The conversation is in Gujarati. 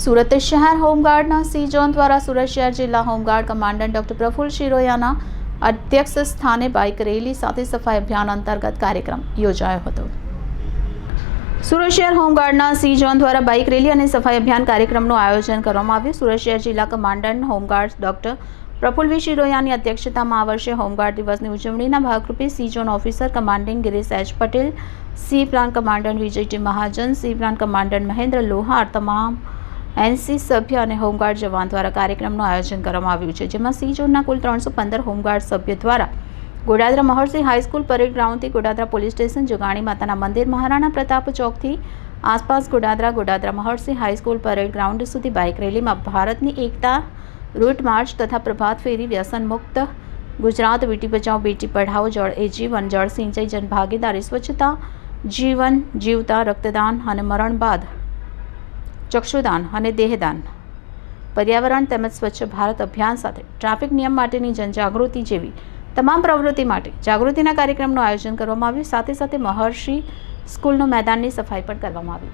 સુરત શહેર હોમગાર્ડના સી ઝોન દ્વારા સુરત શહેર જિલ્લા હોમગાર્ડ કમાન્ડન્ટ ડોક્ટર પ્રફુલ્લ શિરોયાના અધ્યક્ષ સ્થાને બાઇક રેલી સાથે સફાઈ અભિયાન અંતર્ગત કાર્યક્રમ યોજાયો હતો। સુરત શહેર હોમગાર્ડના સી ઝોન દ્વારા બાઇક રેલી અને સફાઈ અભિયાન કાર્યક્રમનું આયોજન કરવામાં આવ્યું। સુરત શહેર જિલ્લા કમાન્ડન્ટ હોમગાર્ડ ડોક્ટર પ્રફુલ્લ શિરોયાની અધ્યક્ષતામાં આ વર્ષે હોમગાર્ડ દિવસની ઉજવણીના ભાગરૂપે C zone officer commanding Girish H Patel, C plan commandant Vijay T Mahajan, C plan commandant Mahendra Lohar, તમામ એનસી સભ્ય અને હોમગાર્ડ જવાન દ્વારા કાર્યક્રમનું આયોજન કરવામાં આવ્યું છે, જેમાં સી ઝોનના કુલ 315 હોમગાર્ડ સભ્ય દ્વારા ગોડાદરા મહર્ષિ હાઈસ્કૂલ પરેડ ગ્રાઉન્ડથી ગોડાદરા પોલીસ સ્ટેશન, જોગાણી માતાના મંદિર, મહારાણા પ્રતાપ ચોકથી આસપાસ Godadara Maharshi high school parade ground સુધી બાઇક રેલીમાં ભારતની એકતા, રૂટ માર્ચ તથા પ્રભાત ફેરી, વ્યસન મુક્ત ગુજરાત, બેટી બચાવો બેટી પઢાઓ, જળ એ જીવન, જળ સિંચાઈ, જન ભાગીદારી, સ્વચ્છતા જીવન જીવતા, રક્તદાન અને મરણ બાદ ચક્ષુદાન અને દેહદાન, પર્યાવરણ તેમજ સ્વચ્છ ભારત અભિયાન સાથે ટ્રાફિક નિયમ માટેની જનજાગૃતિ જેવી તમામ પ્રવૃત્તિ માટે જાગૃતિના કાર્યક્રમનું આયોજન કરવામાં આવ્યું। સાથે સાથે મહર્ષિ સ્કૂલનું મેદાનની સફાઈ પણ કરવામાં આવી।